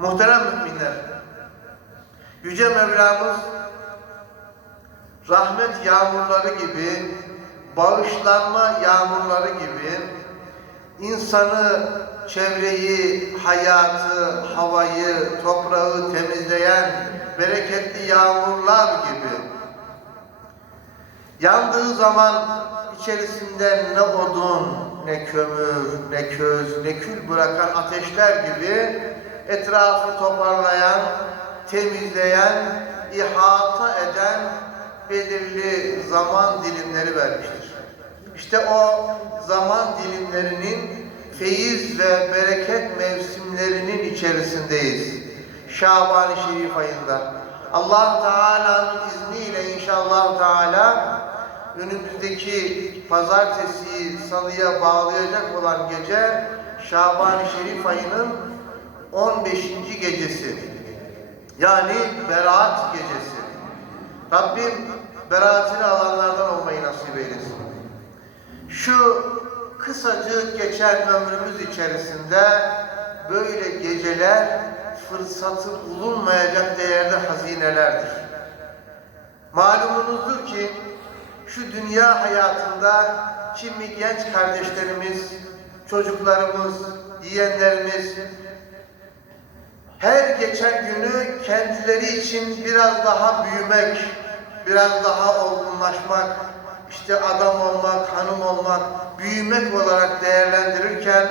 Muhterem müminler, Yüce Mevlamız rahmet yağmurları gibi, bağışlanma yağmurları gibi insanı, çevreyi, hayatı, havayı, toprağı temizleyen bereketli yağmurlar gibi yandığı zaman içerisinde ne odun, ne kömür, ne köz, ne kül bırakan ateşler gibi etrafı toparlayan, temizleyen, ihata eden belirli zaman dilimleri vermiştir. İşte o zaman dilimlerinin feyiz ve bereket mevsimlerinin içerisindeyiz. Şaban-ı Şerif ayında. Allah Teala'nın izniyle inşallah Teala önümüzdeki pazartesiyi salıya bağlayacak olan gece Şaban-ı Şerif ayının 15. gecesi. Yani Berat gecesi. Rabbim beraatini alanlardan olmayı nasip eylesin. Şu kısacık geçen ömrümüz içerisinde böyle geceler fırsatı bulunmayacak değerde hazinelerdir. Malumunuzdur ki şu dünya hayatında kimi genç kardeşlerimiz, çocuklarımız, yeğenlerimiz her geçen günü kendileri için biraz daha büyümek, biraz daha olgunlaşmak, işte adam olmak, hanım olmak, büyümek olarak değerlendirirken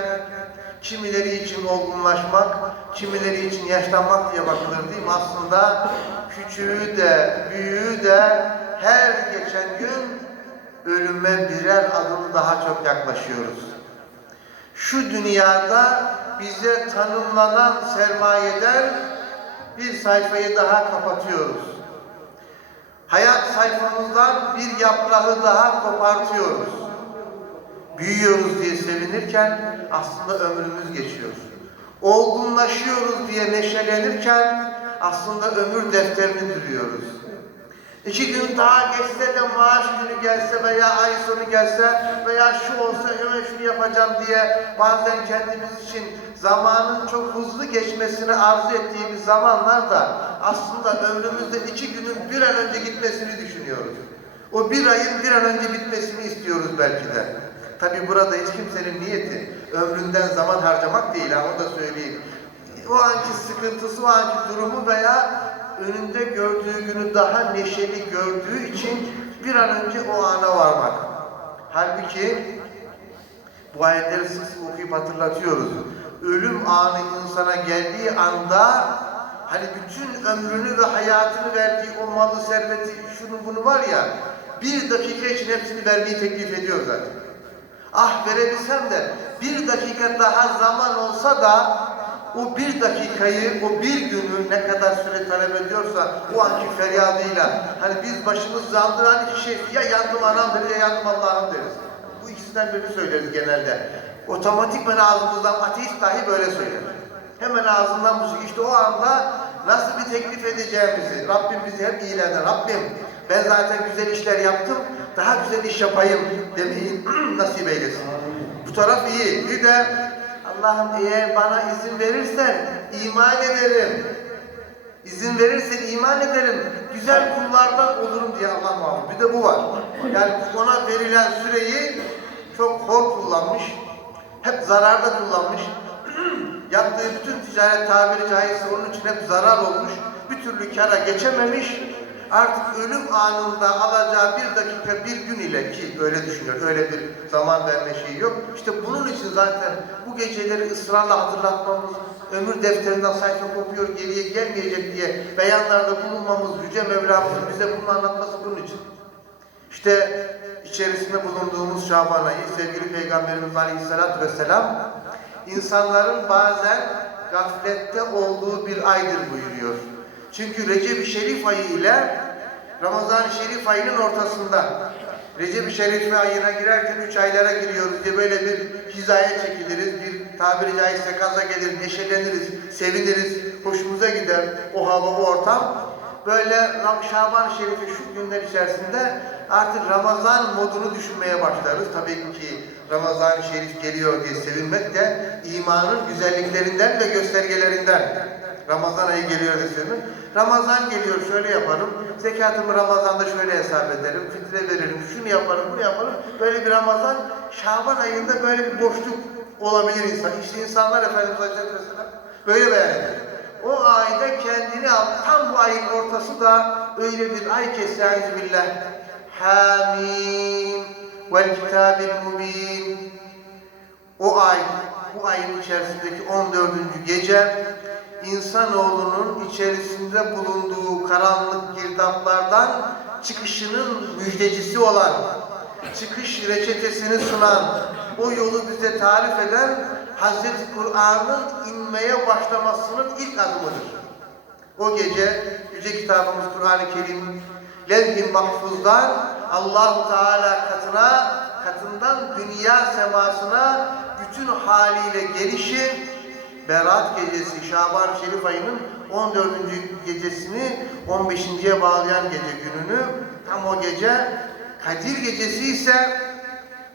kimileri için olgunlaşmak, kimileri için yaşlanmak diye bakılır değil mi? Aslında küçüğü de, büyüğü de her geçen gün ölüme birer adım daha çok yaklaşıyoruz. Şu dünyada bize tanımlanan sermayeden bir sayfayı daha kapatıyoruz. Hayat sayfamızdan bir yaprağı daha kopartıyoruz. Büyüyoruz diye sevinirken aslında ömrümüz geçiyor. Olgunlaşıyoruz diye neşelenirken aslında ömür defterini duruyoruz. İki gün daha geçse de maaş günü gelse veya ay sonu gelse veya şu olsa hemen şunu yapacağım diye bazen kendimiz için zamanın çok hızlı geçmesini arzu ettiğimiz zamanlarda aslında ömrümüzde iki günün bir an önce gitmesini düşünüyoruz. O bir ayın bir an önce bitmesini istiyoruz belki de. Tabi burada hiç kimsenin niyeti ömründen zaman harcamak değil ha onu da söyleyeyim. O anki sıkıntısı, o anki durumu veya önünde gördüğü günü daha neşeli gördüğü için bir an önce o ana varmak. Halbuki bu ayetleri sık sık okuyup hatırlatıyoruz. Ölüm anı insana geldiği anda hani bütün ömrünü ve hayatını verdiği o malı, serveti, şunu bunu var ya bir dakika için hepsini vermeyi teklif ediyor zaten. Ah verebilsem de bir dakika daha zaman olsa da o bir dakikayı, o bir günü ne kadar süre talep ediyorsa o anki feryadıyla hani biz başımız zandıran iki şey ya yandım anam deriz ya yandım Allah'ım deriz. Bu ikisinden birini söyleriz genelde. Otomatikmen ağzımızdan ateist dahi böyle söyler. Hemen ağzından bu işte o anda nasıl bir teklif edeceğimizi Rabbim bizi hep iyilerden Rabbim ben zaten güzel işler yaptım daha güzel iş yapayım demeyi nasip eylesin. Bu taraf iyi. Bir de Allah'ım eğer bana izin verirsen iman ederim. İzin verirsen iman ederim. Güzel kullardan olurum diye Allah muhafaza. Bir de bu var. Yani ona verilen süreyi çok hor kullanmış. Hep zararda kullanmış. Yaptığı bütün ticaret tabiri caizse onun için hep zarar olmuş. Bir türlü kara geçememiş. Artık ölüm anında alacağı bir dakika bir gün ile ki öyle düşünüyor. Öyle bir zaman verme şeyi yok. İşte bunun için zaten bu geceleri ısrarla hatırlatmamız, ömür defterinden sayfa kopuyor geriye gelmeyecek diye beyanlarda bulunmamız, Yüce Mevlamızın bize bunu anlatması bunun için. İşte içerisinde bulunduğumuz Şaban ayı sevgili Peygamberimiz Aleyhisselatü Vesselam insanların bazen gaflette olduğu bir aydır buyuruyor. Çünkü Recep-i Şerif ayı ile Ramazan-ı Şerif ayının ortasında Recep-i Şerif ayına girerken üç aylara giriyoruz diye böyle bir hizaya çekiliriz. Bir tabiri caizse gaza gelir, neşeleniriz, seviniriz, hoşumuza gider o hava, o ortam. Böyle Şaban-ı Şerif'i şu günler içerisinde artık Ramazan modunu düşünmeye başlarız. Tabii ki Ramazan-ı Şerif geliyor diye sevinmek de imanın güzelliklerinden ve göstergelerinden. Ramazan ayı geliyor diye sevinmek. Ramazan geliyor şöyle yaparım. Zekatımı Ramazan'da şöyle hesap ederim. Fitre veririm. Şunu yaparım, bunu yaparım. Böyle bir Ramazan Şaban ayında böyle bir boşluk olabilir insan. İşte insanlar Efendimiz Aleyhisselatü Vesselam böyle beyan eder. O ayda kendini al. Tam bu ayın ortası da öyle bir ay ki billah. Hamim vel kitabil mubin. O ay, bu ayın içerisindeki 14. gece insanoğlunun içerisinde bulunduğu karanlık girdaplardan çıkışının müjdecisi olan, çıkış reçetesini sunan, o yolu bize tarif eden Hazreti Kur'an'ın inmeye başlamasının ilk adımıdır. O gece Yüce Kitabımız Kur'an-ı Kerim levh-i mahfuzdan Allahu Teala katına, katından dünya semasına bütün haliyle gelişi Berat gecesi Şaban Şerif ayının 14. gecesini 15.ye bağlayan gece gününü tam o gece Kadir gecesi ise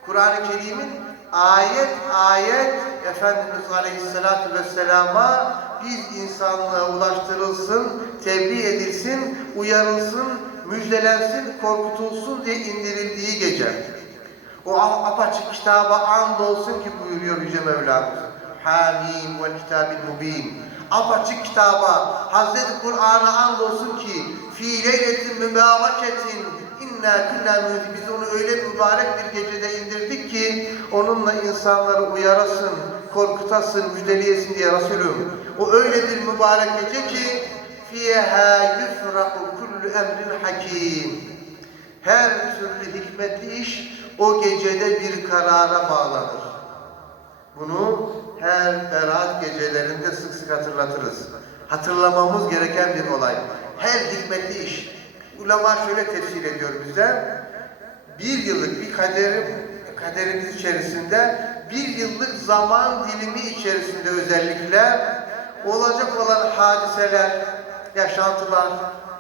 Kur'an-ı Kerim'in ayet ayet Efendimiz Aleyhisselatü Vesselam'a biz insanlığa ulaştırılsın, tebliğ edilsin, uyarılsın, müjdelensin, korkutulsun diye indirildiği gece. O apaçık kitaba andolsun ki buyuruyor Yüce Mevlamız. Hamim ve kitabil mubin. Apaçık kitaba, Hazreti Kur'an'a andolsun ki fi leyletin mübareketin inna mühdi. Biz onu öyle mübarek bir gecede indirdik ki onunla insanları uyarasın, korkutasın, müjdeleyesin diye Resulüm. O öyle bir mübarek gece ki fiha yufraku kullu emrin hakim. Her türlü hikmetli iş o gecede bir karara bağlanır. Bunu her Berat gecelerinde sık sık hatırlatırız. Hatırlamamız gereken bir olay. Her hikmetli iş. Ulema şöyle tefsir ediyor bize. Bir yıllık bir kaderim, kaderimiz içerisinde bir yıllık zaman dilimi içerisinde özellikle olacak olan hadiseler, yaşantılar,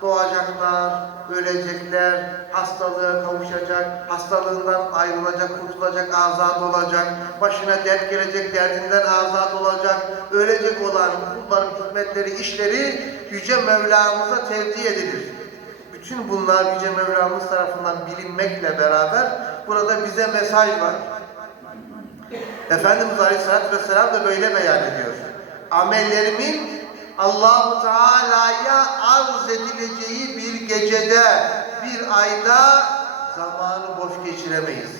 doğacaklar, ölecekler, hastalığa kavuşacak, hastalığından ayrılacak, kurtulacak, azat olacak, başına dert gelecek, derdinden azat olacak, ölecek olan bunların hikmetleri, işleri Yüce Mevlamıza tevdi edilir. Bütün bunlar Yüce Mevlamız tarafından bilinmekle beraber burada bize mesaj var. Efendimiz Aleyhisselatü Vesselam da böyle beyan ediyor. Amellerimin Allahu Teala'ya arz edileceği bir gecede, bir ayda zamanı boş geçiremeyiz.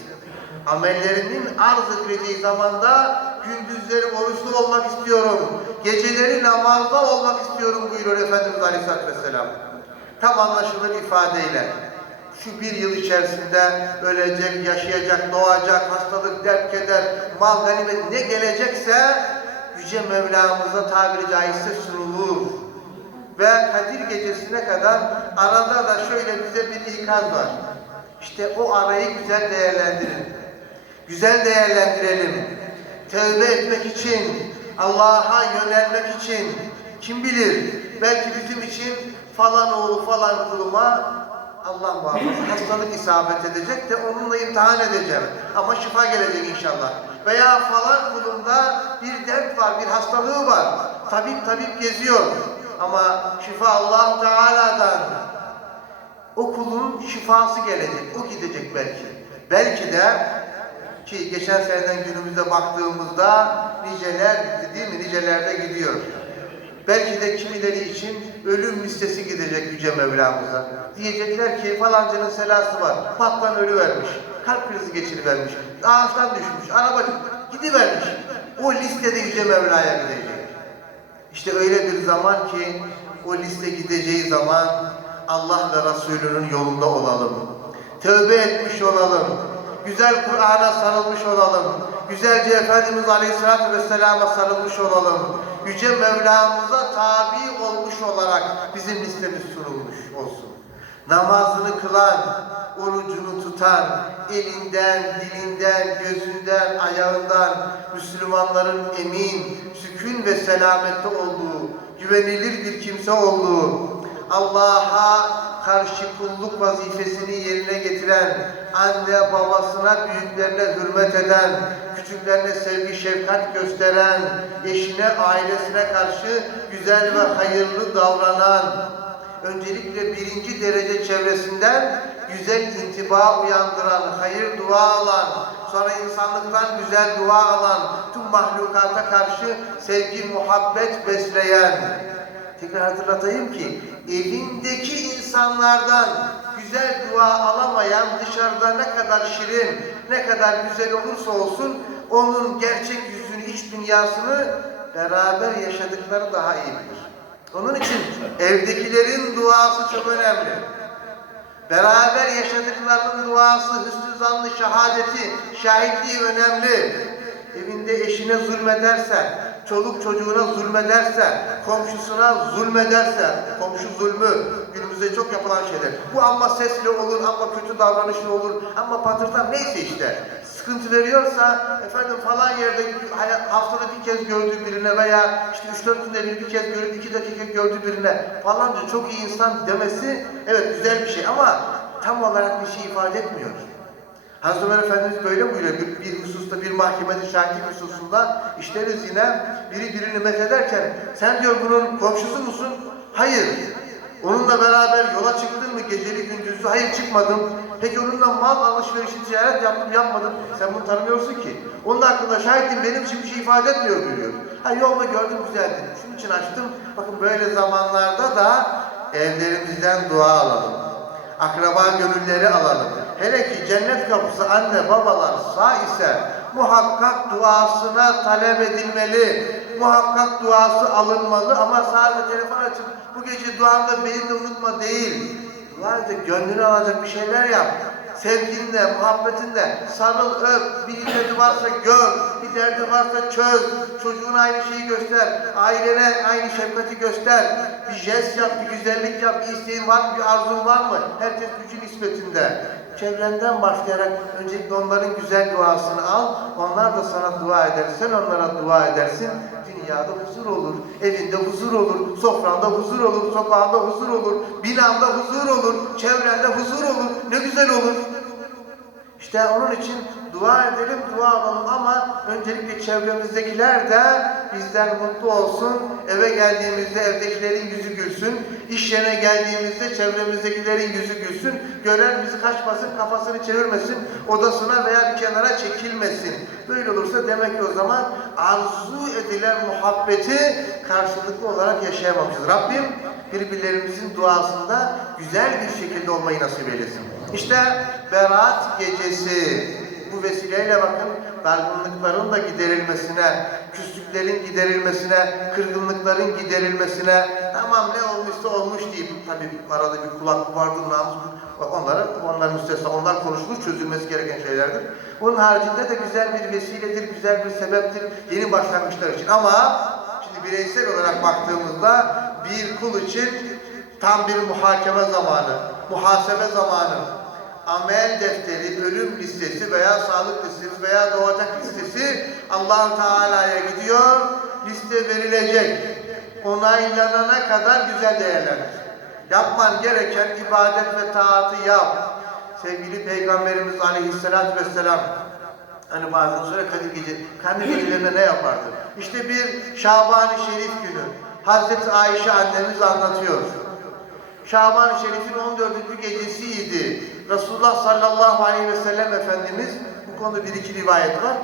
Amellerinin arz edileceği zamanda gündüzleri oruçlu olmak istiyorum, geceleri namazda olmak istiyorum buyuruyor Efendimiz Aleyhisselatü Vesselam. Tam anlaşılır ifadeyle. Şu bir yıl içerisinde ölecek, yaşayacak, doğacak, hastalık, dert, keder, mal, ganimet ne gelecekse Yüce Mevlamıza tabiri caizse sunulur. Ve Kadir gecesine kadar arada da şöyle bize bir ikaz var. İşte o arayı güzel değerlendirin. Güzel değerlendirelim. Tevbe etmek için, Allah'a yönelmek için, kim bilir belki bizim için falan oğlu falan kuluma Allah muhafaza hastalık isabet edecek de onunla imtihan edeceğim. Ama şifa gelecek inşallah. Veya falan kulumda bir dert var, bir hastalığı var. Tabip tabip geziyor. Ama şifa Allah Teala'dan. O kulun şifası gelecek, o gidecek belki. Belki de ki geçen seneden günümüze baktığımızda niceler değil mi? Nicelerde gidiyor. Belki de kimileri için ölüm listesi gidecek Yüce Mevlamıza. Diyecekler ki falancının selası var. Patlan ölü vermiş. Kalp krizi geçirivermiş. Ağaçtan düşmüş. Araba gidivermiş. O listede Yüce Mevla'ya gidecek. İşte öyle bir zaman ki o liste gideceği zaman Allah ve Resulünün yolunda olalım. Tövbe etmiş olalım. Güzel Kur'an'a sarılmış olalım. Güzelce Efendimiz Aleyhisselatü Vesselam'a sarılmış olalım. Yüce Mevlamıza tabi olmuş olarak bizim listemiz sunulmuş olsun. Namazını kılan, orucunu tutan, elinden, dilinden, gözünden, ayağından Müslümanların emin, sükun ve selamette olduğu, güvenilir bir kimse olduğu, Allah'a karşı kulluk vazifesini yerine getiren, anne babasına, büyüklerine hürmet eden, küçüklerine sevgi, şefkat gösteren, eşine, ailesine karşı güzel ve hayırlı davranan, öncelikle birinci derece çevresinden güzel intiba uyandıran, hayır dua alan, sonra insanlıktan güzel dua alan, tüm mahlukata karşı sevgi, muhabbet besleyen. Tekrar hatırlatayım ki evindeki insanlardan güzel dua alamayan dışarıda ne kadar şirin, ne kadar güzel olursa olsun onun gerçek yüzünü, iç dünyasını beraber yaşadıkları daha iyi bilir. Onun için evdekilerin duası çok önemli. Beraber yaşadıklarının duası, hüsnü zannı, şehadeti, şahitliği önemli. Evinde eşine zulmederse, çoluk çocuğuna zulmederse, komşusuna zulmederse, komşu zulmü günümüzde çok yapılan şeyler. Bu ama sesli olur, ama kötü davranışlı olur, ama patırtan neyse işte. Sıkıntı veriyorsa, efendim falan yerde hani haftada bir kez gördüğü birine veya işte üç dört günde bir, bir kez görüp iki dakika gördüğü birine falanca çok iyi insan demesi evet güzel bir şey ama tam olarak bir şey ifade etmiyor. Hazreti Ömer Efendimiz böyle buyuruyor. Bir, bir hususta, bir mahkemede şahitlik hususunda işleriz yine biri birini methederken sen diyor bunun komşusu musun? Hayır. Onunla beraber yola çıktın mı geceli gündüzlü? Hayır çıkmadım. Peki onunla mal alışverişi ticaret yaptım yapmadım. Sen bunu tanımıyorsun ki. Onun hakkında şahidim benim için bir şey ifade etmiyor diyor. Ha yolda gördüm güzeldi. Şunun için açtım. Bakın böyle zamanlarda da evlerimizden dua alalım. Akraba gönülleri alalım. Hele ki cennet kapısı anne babalar sağ ise muhakkak duasına talep edilmeli. Muhakkak duası alınmalı ama sadece telefon açıp bu gece duamda beni de unutma değil. Dua edecek, gönlünü alacak bir şeyler yap. Sevginle, muhabbetinle sarıl, öp, bir illeti varsa gör, bir derdi varsa çöz, çocuğuna aynı şeyi göster, ailene aynı şefkati göster, bir jest yap, bir güzellik yap, bir isteğin var mı, bir arzun var mı? Herkes gücü nispetinde. Çevrenden başlayarak öncelikle onların güzel duasını al, onlar da sana dua eder, sen onlara dua edersin. Dünyada huzur olur, evinde huzur olur, sofranda huzur olur, sokağında huzur olur, binanda huzur olur, çevrende huzur olur. Ne güzel olur. İşte onun için dua edelim, dua alalım ama öncelikle çevremizdekiler de bizden mutlu olsun. Eve geldiğimizde evdekilerin yüzü gülsün. İş yerine geldiğimizde çevremizdekilerin yüzü gülsün. Gören bizi kaçmasın, kafasını çevirmesin, odasına veya bir kenara çekilmesin. Böyle olursa demek ki o zaman arzu edilen muhabbeti karşılıklı olarak yaşayamamışız. Rabbim birbirlerimizin duasında güzel bir şekilde olmayı nasip eylesin. İşte Berat gecesi. Bu vesileyle bakın dargınlıkların da giderilmesine, küslüklerin giderilmesine, kırgınlıkların giderilmesine tamam ne olmuşsa olmuş deyip tabii arada bir kulak vardır namus onlara onların müstesna onlar konuşulur çözülmesi gereken şeylerdir. Bunun haricinde de güzel bir vesiledir, güzel bir sebeptir yeni başlangıçlar için. Ama şimdi bireysel olarak baktığımızda bir kul için tam bir muhakeme zamanı, muhasebe zamanı, amel defteri, ölüm listesi veya sağlık listesi veya doğacak listesi allah Teala'ya gidiyor, liste verilecek. Onaylanana kadar güzel değerlendir. Yapman gereken ibadet ve taatı yap. Sevgili Peygamberimiz Aleyhisselatü Vesselam Hani bazen sonra Kadir Gece, Kandil gecelerinde ne yapardı? İşte bir Şaban-ı Şerif günü. Hazreti Ayşe annemiz anlatıyor. Şaban-ı Şerif'in 14. gecesiydi. Resulullah sallallahu aleyhi ve sellem Efendimiz, bu konuda bir iki rivayet var.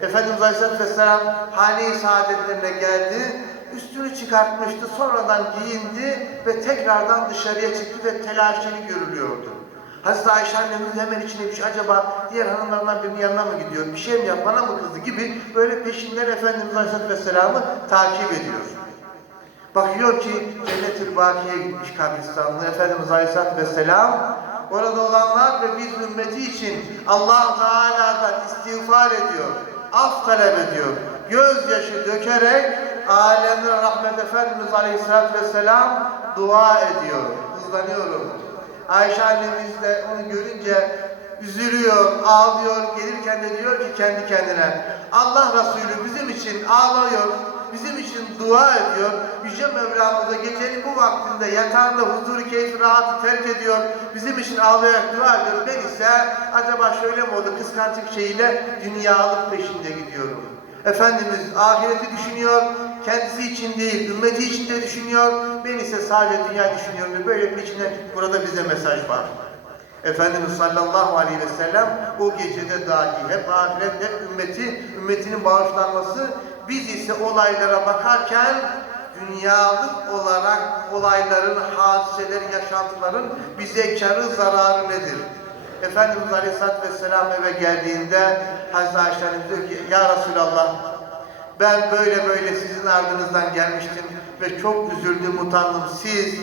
Efendimiz Aleyhisselatü Vesselam hane-i saadetlerine geldi, üstünü çıkartmıştı, sonradan giyindi ve tekrardan dışarıya çıktı ve telaşeli görülüyordu. Hazreti Ayşe annemiz hemen içine düştü. Acaba diğer hanımlarından birinin yanına mı gidiyor? Bir şey mi yap, bana mı kızdı gibi böyle peşinden Efendimiz Aleyhisselatü Vesselam'ı takip ediyor. Bakıyor ki Cennet-ül gitmiş kabristanlığı Efendimiz Aleyhisselatü Vesselam orada olanlar ve biz ümmeti için allah Teala'dan istiğfar ediyor. Af talep ediyor. Gözyaşı dökerek alemlere rahmet Efendimiz Aleyhisselatü Vesselam dua ediyor. Hızlanıyorum. Ayşe annemiz de onu görünce üzülüyor, ağlıyor, gelirken de diyor ki kendi kendine Allah Resulü bizim için ağlıyor, bizim için dua ediyor. Yüce Mevlamız da gecenin bu vaktinde yatağında huzuru, keyfi, rahatı terk ediyor. Bizim için ağlayarak dua ediyor. Ben ise acaba şöyle mi oldu kıskançlık şeyiyle dünyalık peşinde gidiyorum. Efendimiz ahireti düşünüyor, kendisi için değil, ümmeti için de düşünüyor. Ben ise sadece dünya düşünüyorum. Böyle bir içinde burada bize mesaj var. Efendimiz sallallahu aleyhi ve sellem o gecede dahi hep ahiret, hep ümmeti, ümmetinin bağışlanması biz ise olaylara bakarken dünyalık olarak olayların, hadiselerin, yaşantıların bize karı zararı nedir? Efendimiz Aleyhisselatü Vesselam eve geldiğinde Hazreti Ayşe diyor ki Ya Resulallah ben böyle böyle sizin ardınızdan gelmiştim ve çok üzüldüm, utandım. Siz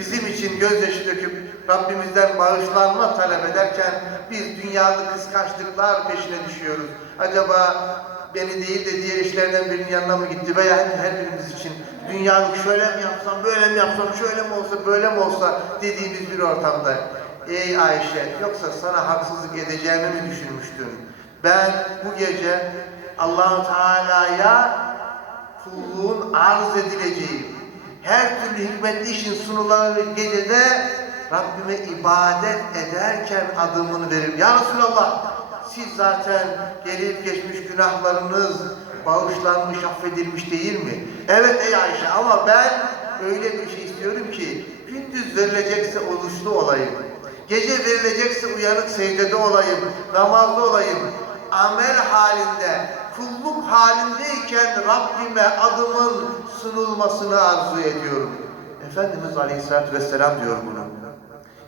bizim için gözyaşı döküp Rabbimizden bağışlanma talep ederken biz dünyalık kıskançlıklar peşine düşüyoruz. Acaba beni değil de diğer işlerden birinin yanına mı gitti veya her birimiz için dünyalık şöyle mi yapsam, böyle mi yapsam, şöyle mi olsa, böyle mi olsa dediğimiz bir ortamda. Ey Ayşe, yoksa sana haksızlık edeceğimi mi düşünmüştün? Ben bu gece Allahu Teala'ya kulluğun arz edileceği, her türlü hikmetli işin sunulacağı gecede Rabbime ibadet ederken adımını veririm. Ya Resulallah, siz zaten gelip geçmiş günahlarınız bağışlanmış, affedilmiş değil mi? Evet ey Ayşe ama ben öyle bir şey istiyorum ki gündüz verilecekse oruçlu olayım. Gece verilecekse uyanık secdede olayım, namazda olayım. Amel halinde, kulluk halindeyken Rabbime adımın sunulmasını arzu ediyorum. Efendimiz Aleyhisselatü Vesselam diyor bunu.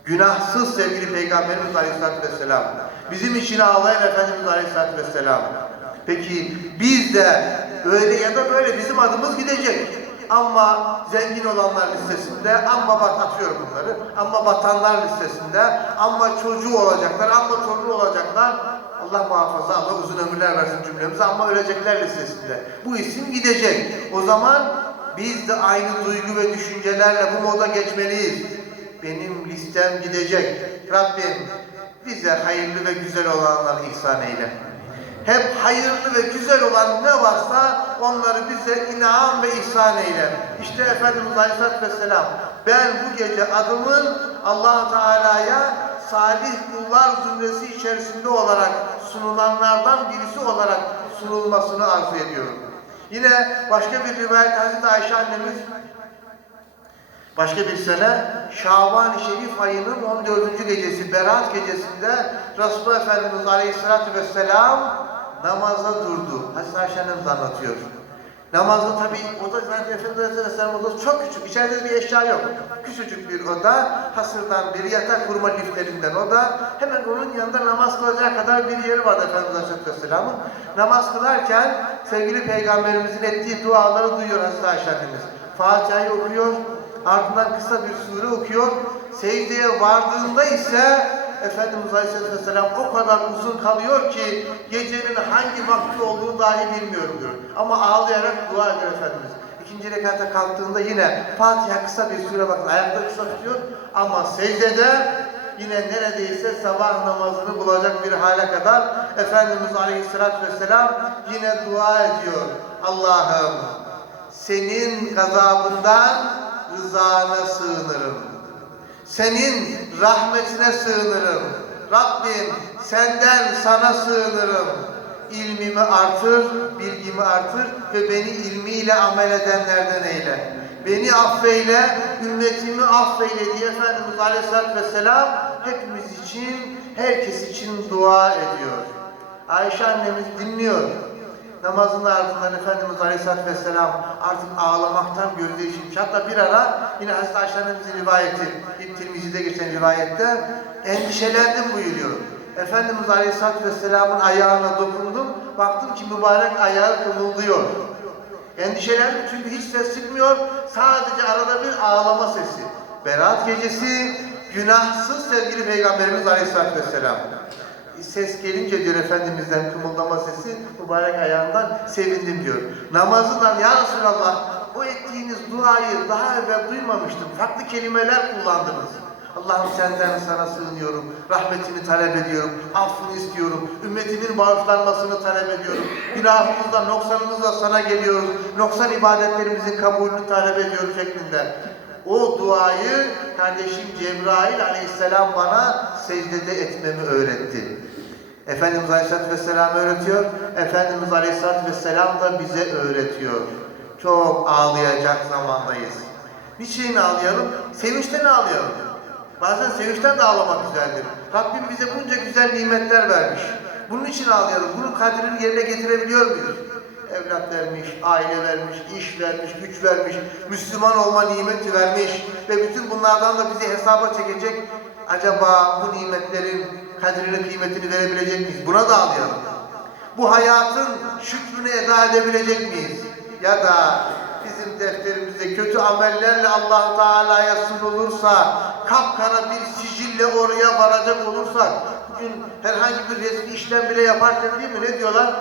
Günahsız sevgili Peygamberimiz Aleyhisselatü Vesselam. Bizim için ağlayan Efendimiz Aleyhisselatü Vesselam. Peki biz de öyle ya da böyle bizim adımız gidecek. Ama zengin olanlar listesinde, ama bak atıyorum bunları, ama batanlar listesinde, ama çocuğu olacaklar, ama çocuğu olacaklar. Allah muhafaza, Allah uzun ömürler versin cümlemize ama ölecekler listesinde. Bu isim gidecek. O zaman biz de aynı duygu ve düşüncelerle bu moda geçmeliyiz. Benim listem gidecek. Rabbim bize hayırlı ve güzel olanları ihsan eyle. Hep hayırlı ve güzel olan ne varsa onları bize inam ve ihsan eyle. İşte Efendimiz Aleyhisselatü Vesselam ben bu gece adımın allah Teala'ya salih kullar zümresi içerisinde olarak sunulanlardan birisi olarak sunulmasını arzu ediyorum. Yine başka bir rivayet Hazreti Ayşe annemiz Başka bir sene Şaban-ı Şerif ayının 14. gecesi Berat gecesinde Resulullah Efendimiz Aleyhisselatü Vesselam namaza durdu. Hazreti Ayşe annemiz anlatıyor. Namazda tabi oda zaten Efendimiz Aleyhisselam çok küçük. İçeride bir eşya yok. Küçücük bir oda. Hasırdan bir yatak kurma liflerinden oda. Hemen onun yanında namaz kılacağı kadar bir yeri vardı Efendimiz Aleyhisselam'ın. Namaz kılarken sevgili Peygamberimizin ettiği duaları duyuyor Hazreti Ayşe annemiz. Fatiha'yı okuyor. Ardından kısa bir sure okuyor. Secdeye vardığında ise Efendimiz Aleyhisselam o kadar uzun kalıyor ki gecenin hangi vakti olduğunu dahi bilmiyorum diyor. Ama ağlayarak dua ediyor Efendimiz. İkinci rekata kalktığında yine Fatiha kısa bir süre bakın ayakta kısa tutuyor ama secdede yine neredeyse sabah namazını bulacak bir hale kadar Efendimiz Aleyhisselatü Vesselam yine dua ediyor. Allah'ım senin gazabından rızana sığınırım. Senin rahmetine sığınırım. Rabbim senden sana sığınırım. İlmimi artır, bilgimi artır ve beni ilmiyle amel edenlerden eyle. Beni affeyle, ümmetimi affeyle diye Efendimiz Aleyhisselatü Vesselam hepimiz için, herkes için dua ediyor. Ayşe annemiz dinliyor. Namazın ardından Efendimiz Aleyhisselatü Vesselam artık ağlamaktan gözleri için hatta bir ara yine Hazreti Ayşe annemizin rivayeti ilk Tirmizi'de geçen rivayette endişelendim buyuruyor. Efendimiz Aleyhisselatü Vesselam'ın ayağına dokundum. Baktım ki mübarek ayağı kımıldıyor. Endişelendim çünkü hiç ses çıkmıyor. Sadece arada bir ağlama sesi. Berat gecesi günahsız sevgili Peygamberimiz Aleyhisselatü Vesselam ses gelince diyor Efendimiz'den kımıldama sesi mübarek ayağından sevindim diyor. Namazından ya Resulallah o ettiğiniz duayı daha evvel duymamıştım. Farklı kelimeler kullandınız. Allah'ım senden sana sığınıyorum. Rahmetini talep ediyorum. Affını istiyorum. Ümmetimin bağışlanmasını talep ediyorum. Günahımızla, noksanımızla sana geliyoruz. Noksan ibadetlerimizin kabulünü talep ediyoruz şeklinde. O duayı kardeşim Cebrail aleyhisselam bana secdede etmemi öğretti. Efendimiz Aleyhisselatü Vesselam öğretiyor. Efendimiz Aleyhisselatü Vesselam da bize öğretiyor. Çok ağlayacak zamandayız. Niçin ağlayalım? Sevinçten ağlayalım. Bazen sevinçten de ağlamak güzeldir. Rabbim bize bunca güzel nimetler vermiş. Bunun için ağlayalım. Bunun kadrini yerine getirebiliyor muyuz? Evlat vermiş, aile vermiş, iş vermiş, güç vermiş, Müslüman olma nimeti vermiş ve bütün bunlardan da bizi hesaba çekecek. Acaba bu nimetlerin kadrini, kıymetini verebilecek miyiz? Buna da ağlayalım. Bu hayatın şükrünü eda edebilecek miyiz? Ya da bizim defterimizde kötü amellerle allah Teala'ya sunulursa, kapkara bir sicille oraya varacak olursak, bugün herhangi bir resmi işlem bile yaparken değil mi ne diyorlar?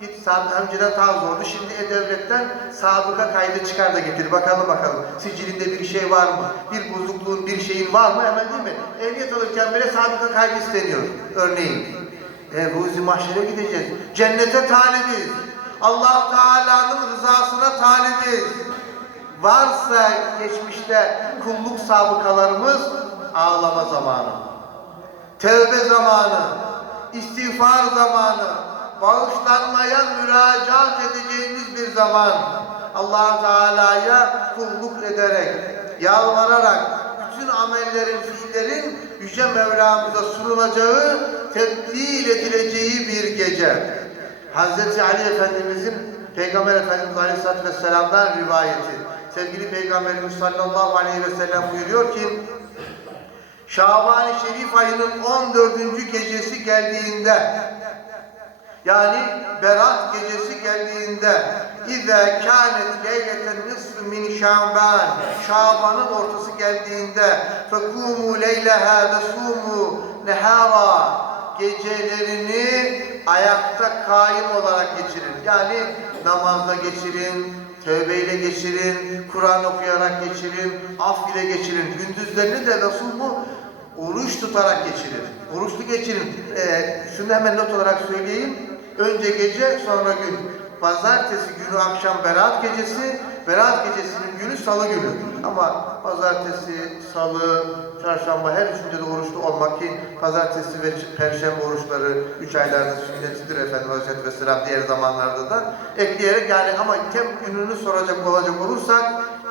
Git saat önceden daha zordu. Şimdi E-Devlet'ten sabıka kaydı çıkar da getir. Bakalım bakalım. Sicilinde bir şey var mı? Bir bozukluğun, bir şeyin var mı? Hemen değil mi? Ehliyet alırken bile sabıka kaydı isteniyor. Örneğin. E, Ruzi mahşere gideceğiz. Cennete talibiz. allah Teala'nın rızasına talibiz. Varsa geçmişte kulluk sabıkalarımız ağlama zamanı. Tevbe zamanı, istiğfar zamanı, bağışlanmaya müracaat edeceğimiz bir zaman. allah Teala'ya kulluk ederek, yalvararak, bütün amellerin, fiillerin Yüce Mevlamıza sunulacağı, tebdil edileceği bir gece. Hazreti Ali Efendimizin Peygamber Efendimiz Aleyhisselatü Vesselam'dan rivayeti. Sevgili Peygamberimiz sallallahu aleyhi ve sellem buyuruyor ki, Şaban-ı Şerif ayının 14. gecesi geldiğinde yani Berat gecesi geldiğinde İzâ kânet leyleten nisfü min Şaban Şaban'ın ortası geldiğinde fekûmû leyleha ve sûmû nehâra gecelerini ayakta kaim olarak geçirin. Yani namazla geçirin, tövbeyle geçirin, Kur'an okuyarak geçirin, af ile geçirin. Gündüzlerini de Resulü oruç tutarak geçirin. Oruçlu geçirin. Ee, şunu hemen not olarak söyleyeyim. Önce gece sonra gün. Pazartesi günü akşam Berat gecesi, Berat gecesinin günü salı günü. Ama pazartesi, salı, çarşamba her üçünde de oruçlu olmak ki pazartesi ve perşembe oruçları üç aylarda sünnetidir Efendimiz Aleyhisselatü Vesselam diğer zamanlarda da ekleyerek yani ama tem gününü soracak olacak olursak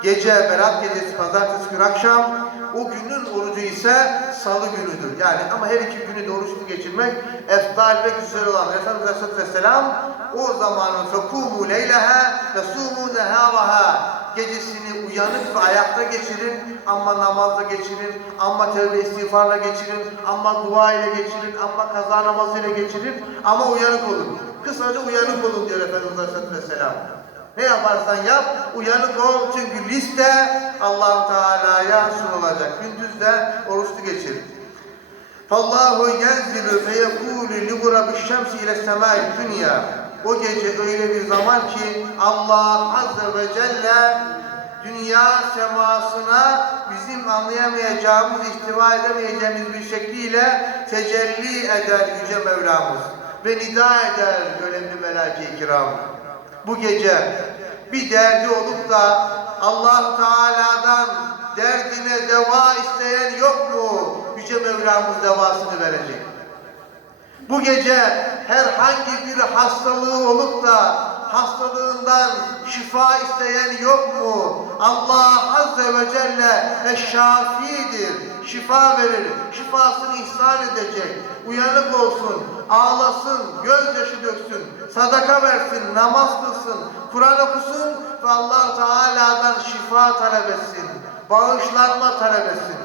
gece Berat gecesi pazartesi günü akşam o günün orucu ise salı günüdür. Yani ama her iki günü de oruçlu geçirmek efdal ve güzel olan Efendimiz Aleyhisselatü Vesselam o zamanın fekumu leyleha ve sumu neharaha gecesini uyanık ve ayakta geçirin, ama namazla geçirin, ama tevbe istiğfarla geçirin, ama dua ile geçirin, ama kaza namazıyla geçirin, ama uyanık olun. Kısaca uyanık olun diyor Efendimiz Aleyhisselatü Vesselam. Ne yaparsan yap, uyanık ol çünkü liste allah Teala'ya sunulacak. Gündüz de oruçlu geçir. Fallahu yenzilu feyekulu li gurabi şemsi ile semai dünya. O gece öyle bir zaman ki Allah Azze ve Celle dünya semasına bizim anlayamayacağımız, ihtiva edemeyeceğimiz bir şekliyle tecelli eder Yüce Mevlamız. Ve nida eder önemli melaike-i. Bu gece bir derdi olup da allah Teala'dan derdine deva isteyen yok mu? Yüce Mevlamız devasını verecek. Bu gece herhangi bir hastalığı olup da hastalığından şifa isteyen yok mu? Allah Azze ve Celle eşşafidir. Şifa verir. Şifasını ihsan edecek. Uyanık olsun, ağlasın, gözyaşı döksün, sadaka versin, namaz kılsın, Kur'an okusun ve Allah Teala'dan şifa talep etsin. Bağışlanma talep etsin.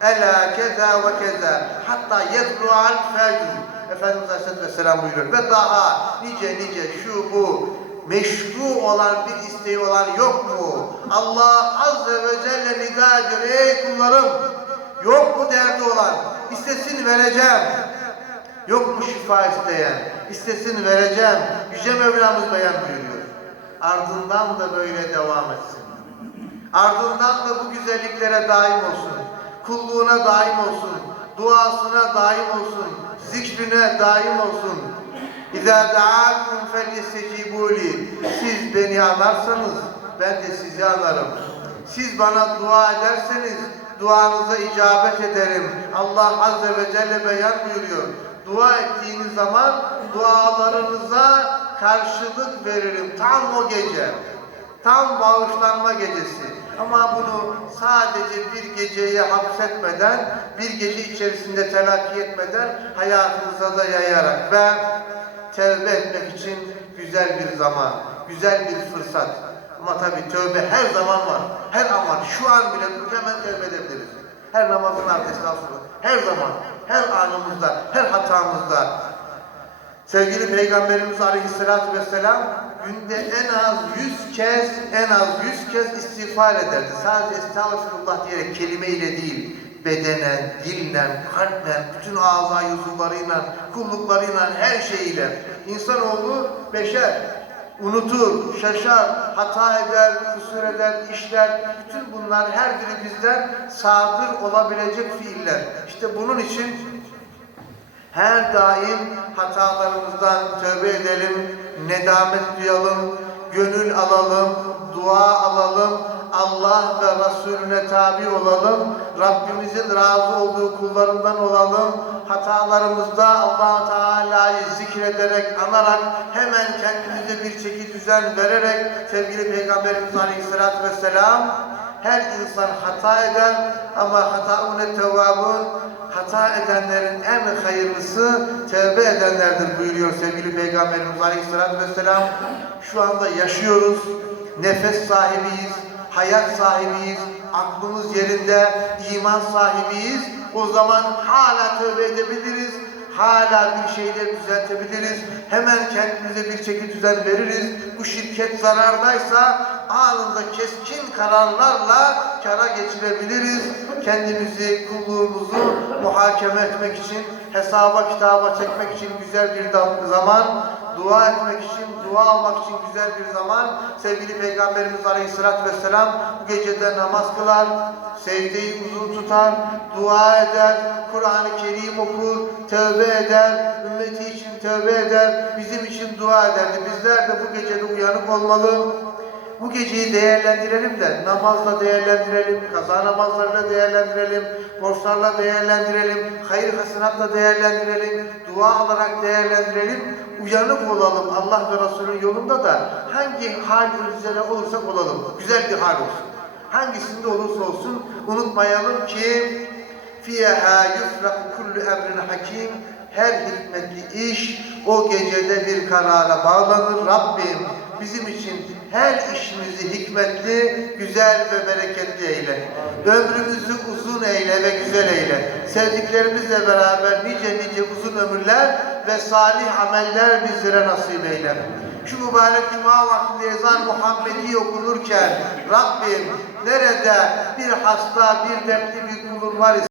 Ela keza ve keza hatta yetlu'al fecr. Efendimiz Aleyhisselatü Vesselam buyuruyor. Ve daha nice nice şu bu meşru olan bir isteği olan yok mu? Allah Azze ve Celle nida ediyor. Ey kullarım! Yok mu derdi olan? İstesin vereceğim. Yok mu şifa isteyen? İstesin vereceğim. Yüce Mevlamız beyan buyuruyor. Ardından da böyle devam etsin. Ardından da bu güzelliklere daim olsun. kulluğuna daim olsun, duasına daim olsun, zikrine daim olsun. İzâ da'âkum felyestecibûli. Siz beni anarsanız ben de sizi anarım. Siz bana dua ederseniz duanıza icabet ederim. Allah Azze ve Celle beyan buyuruyor. Dua ettiğiniz zaman dualarınıza karşılık veririm. Tam o gece. Tam bağışlanma gecesi. Ama bunu sadece bir geceye hapsetmeden, bir gece içerisinde telakki etmeden hayatımıza da yayarak ve tevbe etmek için güzel bir zaman, güzel bir fırsat. Ama tabii tövbe her zaman var. Her an var. Şu an bile hemen tövbe edebiliriz. Her namazın arkasından sonra. Her zaman, her anımızda, her hatamızda. Sevgili Peygamberimiz Aleyhisselatü Vesselam günde en az yüz kez, en az yüz kez istiğfar ederdi. Sadece estağfurullah diyerek kelime ile değil, bedenen, dillen, kalple, bütün ağza yüzullarıyla, kulluklarıyla, her şeyiyle. İnsanoğlu beşer, unutur, şaşar, hata eder, kusur eder, işler. Bütün bunlar her biri bizden sadır olabilecek fiiller. İşte bunun için her daim hatalarımızdan tövbe edelim, nedamet duyalım, gönül alalım, dua alalım, Allah ve Resulüne tabi olalım, Rabbimizin razı olduğu kullarından olalım, hatalarımızda allah Teala'yı zikrederek, anarak, hemen kendimize bir çeki düzen vererek, sevgili Peygamberimiz Aleyhisselatü Vesselam, her insan hata eder ama hataune tevvabun hata edenlerin en hayırlısı tevbe edenlerdir buyuruyor sevgili Peygamberimiz Aleyhisselatü Vesselam. Şu anda yaşıyoruz, nefes sahibiyiz, hayat sahibiyiz, aklımız yerinde, iman sahibiyiz. O zaman hala tövbe edebiliriz, hala bir şeyleri düzeltebiliriz. Hemen kendimize bir çeki düzen veririz. Bu şirket zarardaysa anında keskin kararlarla kara geçirebiliriz. Kendimizi, kulluğumuzu muhakeme etmek için, hesaba kitaba çekmek için güzel bir zaman, dua etmek için, dua almak için güzel bir zaman. Sevgili Peygamberimiz Aleyhisselatü Vesselam bu gecede namaz kılar, secdeyi uzun tutar, dua eder, Kur'an-ı Kerim okur, tövbe eder, ümmeti için tövbe eder, bizim için dua ederdi. Bizler de bu gecede uyanık olmalı. Bu geceyi değerlendirelim de namazla değerlendirelim, kaza namazlarla değerlendirelim, borçlarla değerlendirelim, hayır hasenatla değerlendirelim, dua olarak değerlendirelim, uyanık olalım Allah ve Resulünün yolunda da hangi hal üzere olursak olalım, güzel bir hal olsun. Hangisinde olursa olsun unutmayalım ki fiha yufraku kullu emrin hakim her hikmetli iş o gecede bir karara bağlanır. Rabbim bizim için her işimizi hikmetli, güzel ve bereketli eyle. Ömrümüzü uzun eyle ve güzel eyle. Sevdiklerimizle beraber nice nice uzun ömürler ve salih ameller bizlere nasip eyle. Şu mübarek cuma vaktinde ezan Muhammedi okunurken Rabbim nerede bir hasta, bir dertli bir kulun var ise